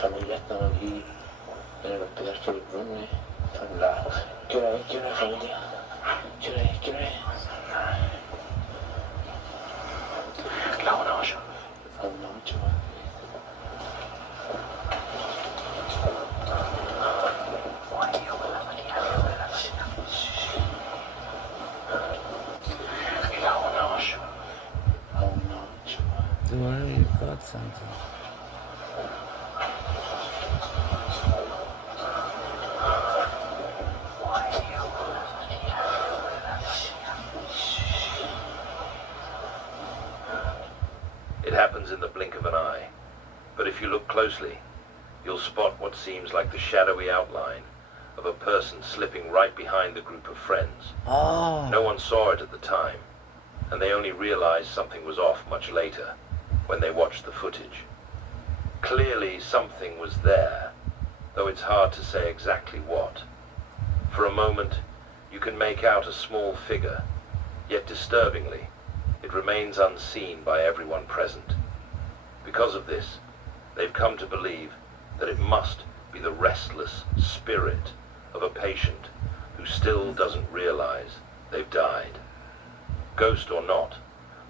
Familias están aquí en el hospital Philip Rooney. Son las... ¿Qué hora es? ¿Qué hora es, familia? ¿Qué hora es? ¿Qué hora es? La 1:08. La 1:08. Don't worry, you caught something. It happens in the blink of an eye, but if you look closely, you'll spot what seems like the shadowy outline of a person slipping right behind the group of friends. Oh. No one saw it at the time, and they only realized something was off much later, when they watched the footage. Clearly something was there, though it's hard to say exactly what. For a moment, you can make out a small figure, yet disturbingly, it remains unseen by everyone present. Because of this, they've come to believe that it must be the restless spirit of a patient who still doesn't realize they've died. Ghost or not,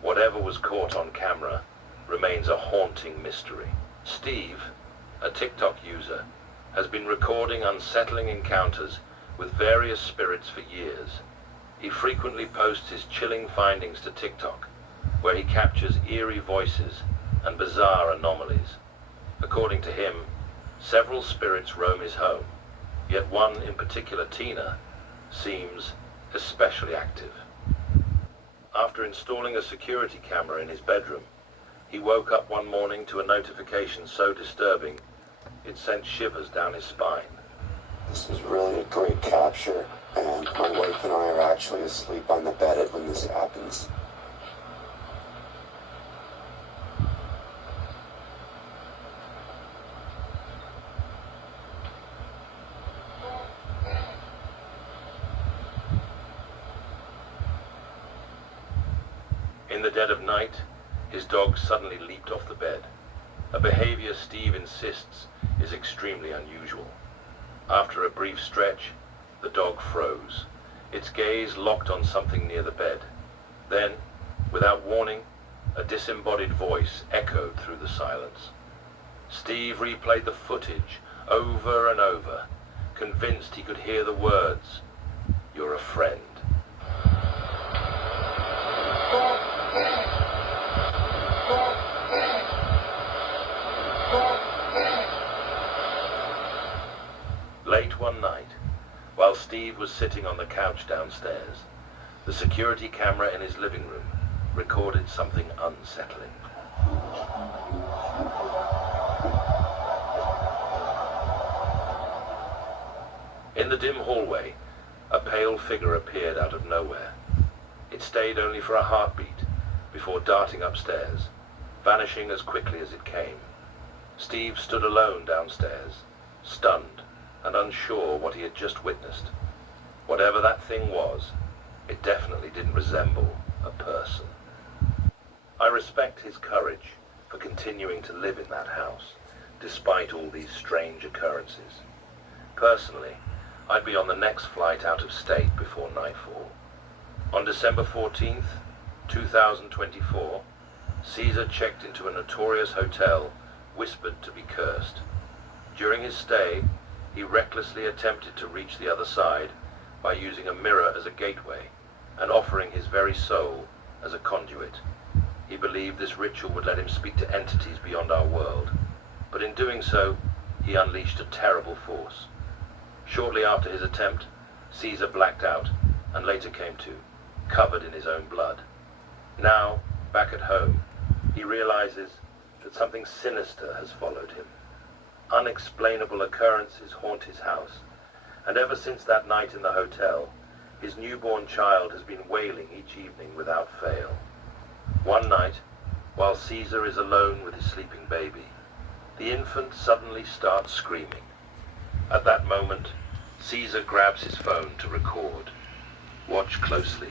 whatever was caught on camera remains a haunting mystery. Steve, a TikTok user, has been recording unsettling encounters with various spirits for years. He frequently posts his chilling findings to TikTok, where he captures eerie voices and bizarre anomalies. According to him, several spirits roam his home, yet one in particular, Tina, seems especially active. After installing a security camera in his bedroom, he woke up one morning to a notification so disturbing it sent shivers down his spine. This was really a great capture, and my wife and I are actually asleep on the bed when this happens. In the dead of night, his dog suddenly leaped off the bed, a behavior Steve insists is extremely unusual. After a brief stretch, the dog froze, its gaze locked on something near the bed. Then, without warning, a disembodied voice echoed through the silence. Steve replayed the footage over and over, convinced he could hear the words, "You're a friend." Late one night, while Steve was sitting on the couch downstairs, the security camera in his living room recorded something unsettling. In the dim hallway, a pale figure appeared out of nowhere. It stayed only for a heartbeat before darting upstairs, vanishing as quickly as it came. Steve stood alone downstairs, stunned and unsure what he had just witnessed. Whatever that thing was, it definitely didn't resemble a person. I respect his courage for continuing to live in that house, despite all these strange occurrences. Personally, I'd be on the next flight out of state before nightfall. On December 14th, 2024, Caesar checked into a notorious hotel whispered to be cursed. During his stay, he recklessly attempted to reach the other side by using a mirror as a gateway and offering his very soul as a conduit. He believed this ritual would let him speak to entities beyond our world, but in doing so, he unleashed a terrible force. Shortly after his attempt, Caesar blacked out and later came to, covered in his own blood. Now, back at home, he realizes that something sinister has followed him. Unexplainable occurrences haunt his house, and ever since that night in the hotel, his newborn child has been wailing each evening without fail. One night, while Caesar is alone with his sleeping baby, the infant suddenly starts screaming. At that moment, Caesar grabs his phone to record. Watch closely.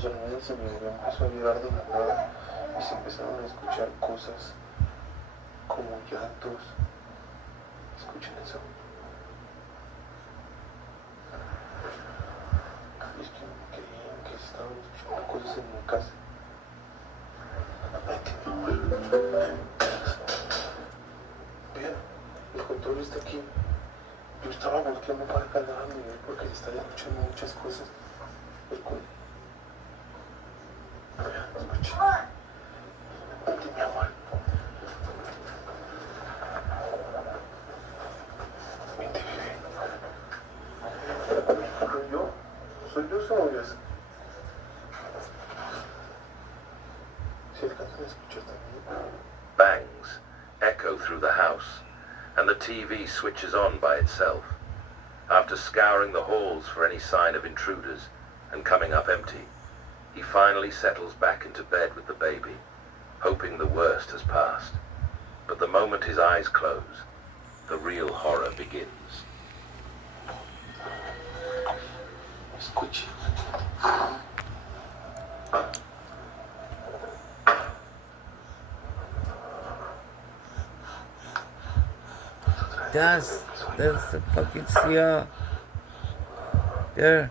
pues ya el señor empezó a llorar de la nada y se empezaron a escuchar cosas como llantos. Escuchen eso. Y es que no creían que estaban escuchando cosas en mi casa. Ahí tiene mi abuelo. Vean, el control está aquí. Yo estaba volteando para acá nada, porque estaba escuchando muchas cosas. Escuchen. Ante mi abuelo. Vente, bebé. ¿Soy yo? ¿Soy yo o oyes? ¿Se alcanzan a escuchar también? Bangs echo through the house, and the TV switches on by itself. After scouring the halls for any sign of intruders and coming up empty, he finally settles back into bed with the baby, hoping the worst has passed. But the moment his eyes close, the real horror begins. Escuche. That's the fucking CIA. There.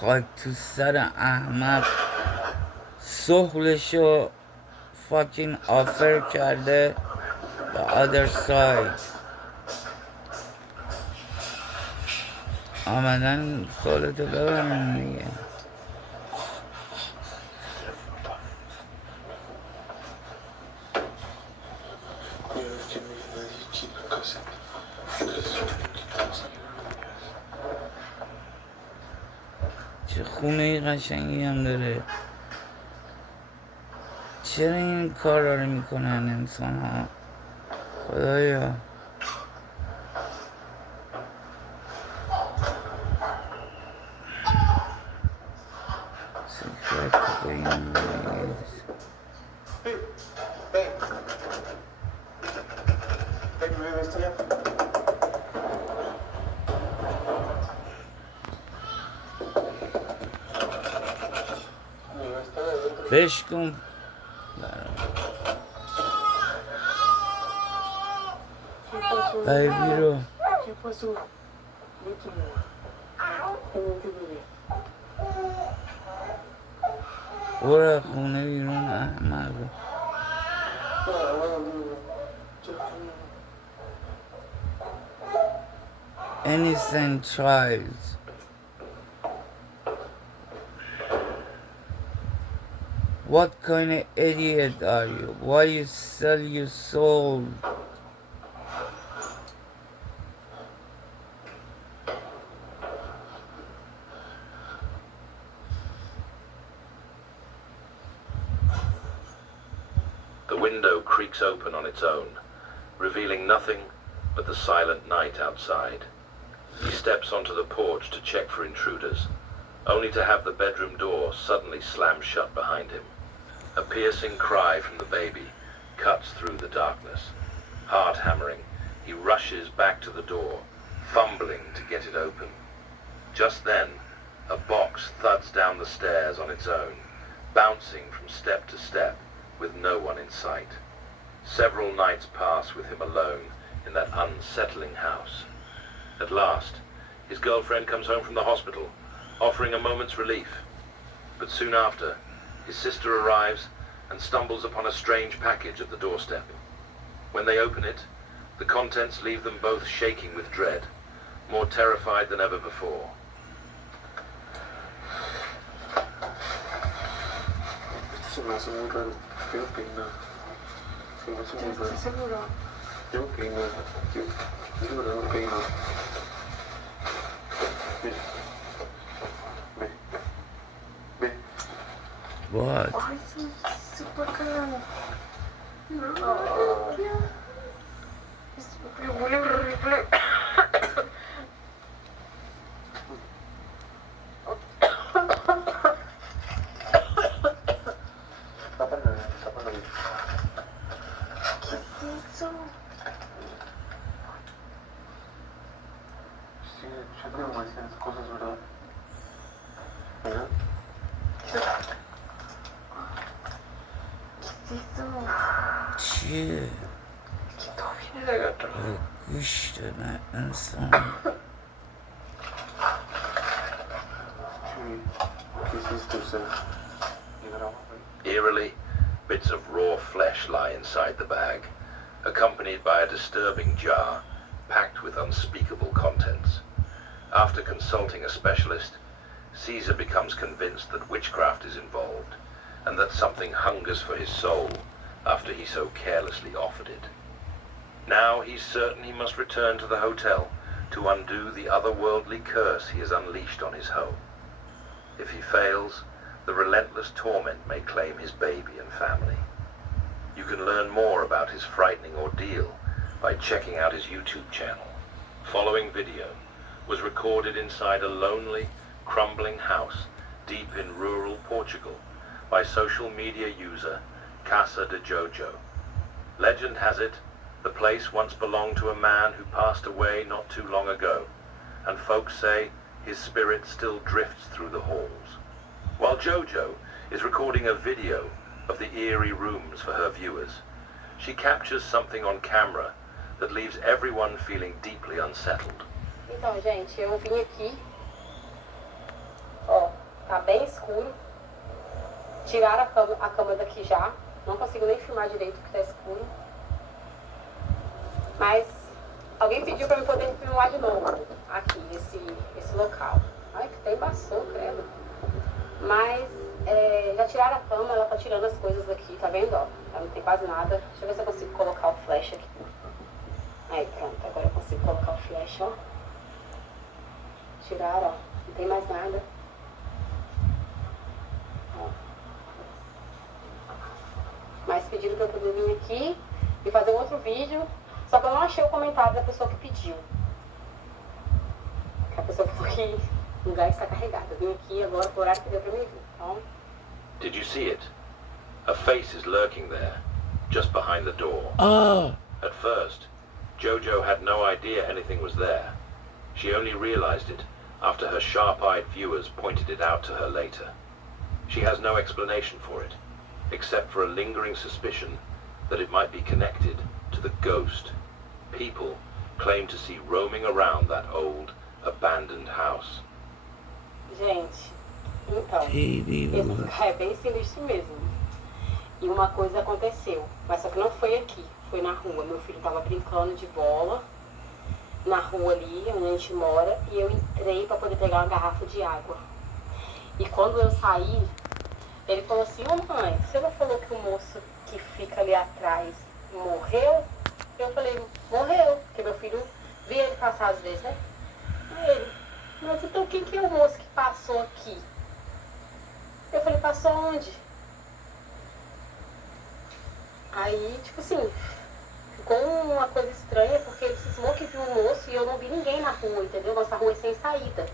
خاک تو سر احمق سهلشو fucking offer کرده the other side. آمدن سالتو ببرن دیگه. چه خونه قشنگی هم داره. چرا این کار رو میکنن انسان ها؟ خدایا. سکرت کوکائین. بشکن baby رو. ¿Qué pasó? Vete, mi amor. Vente, bebé. برو خونه بیرون احمق. Innocent child. What kind of idiot are you? Why you sell your soul? The window creaks open on its own, revealing nothing but the silent night outside. He steps onto the porch to check for intruders, only to have the bedroom door suddenly slam shut behind him. A piercing cry from the baby cuts through the darkness. Heart hammering, he rushes back to the door, fumbling to get it open. Just then, a box thuds down the stairs on its own, bouncing from step to step, with no one in sight. Several nights pass with him alone in that unsettling house. At last, his girlfriend comes home from the hospital, offering a moment's relief. But soon after, his sister arrives and stumbles upon a strange package at the doorstep. When they open it, the contents leave them both shaking with dread, more terrified than ever before. Se me hace muy raro. Quiero peinar. Se me hace muy raro. ¿Estás seguro? Quiero peinar. Es verdad, no peino. Mira. Ve. Ve. What? Ay, es súper cagado. No, es horrible, horrible. Tápalo bien, tápalo bien. ¿Qué es eso? creo demasiadas cosas, ¿verdad? Mira. ¿Qué es eso? Chill. Todo viene de gato. Güçlü insan. ¿Qué hiciste usted? Eerily, bits of raw flesh lie inside the bag, accompanied by a disturbing jar packed with unspeakable contents. After consulting a specialist, Caesar becomes convinced that witchcraft is involved, and that something hungers for his soul after he so carelessly offered it. Now he's certain he must return to the hotel to undo the otherworldly curse he has unleashed on his home. If he fails, the relentless torment may claim his baby and family. You can learn more about his frightening ordeal by checking out his YouTube channel. Following video was recorded inside a lonely, crumbling house deep in rural Portugal by social media user Casa de Jojo. Legend has it, the place once belonged to a man who passed away not too long ago, and folks say his spirit still drifts through the halls. While Jojo is recording a video of the eerie rooms for her viewers, she captures something on camera that leaves everyone feeling deeply unsettled. Então, gente, eu vim aqui, ó, tá bem escuro, tiraram a cama daqui já, não consigo nem filmar direito porque tá escuro, mas alguém pediu pra eu poder filmar de novo aqui, esse local. Ai, que tem embaçou, credo. Mas já tiraram a cama, ela tá tirando as coisas daqui, tá vendo, ó? Ela não tem quase nada. Deixa eu ver se eu consigo colocar o flash aqui. Aí, pronto, agora eu consigo colocar o flash, ó. Tiraram, ó, não tem mais nada. Ó. Mas pediram pra eu poder vir aqui e fazer um outro vídeo, só que eu não achei o comentário da pessoa que pediu. A pessoa falou que o lugar está carregado. Eu vim aqui agora por horário que deu pra mim vir. Então... Did you see it? A face is lurking there, just behind the door. At first, Jojo had no idea anything was there. She only realized it after her sharp-eyed viewers pointed it out to her later. She has no explanation for it, except for a lingering suspicion that it might be connected to the ghost people claim to see roaming around that old, abandoned house. Gente, então, esse lugar é bem sinistro mesmo. E uma coisa aconteceu, mas só que não foi aqui, foi na rua. Meu filho tava brincando de bola na rua ali, onde a gente mora, e eu entrei pra poder pegar uma garrafa de água. E quando eu saí, ele falou assim: ô mãe, você não falou que o moço que fica ali atrás morreu? Eu falei: morreu, porque meu filho vê ele passar às vezes, né? Aí ele: mas então quem que é o moço que passou aqui? Eu falei: passou onde? Aí, tipo assim, ficou uma coisa estranha, porque ele cismou que viu o moço e eu não vi ninguém na rua, entendeu? Nossa rua é sem saída.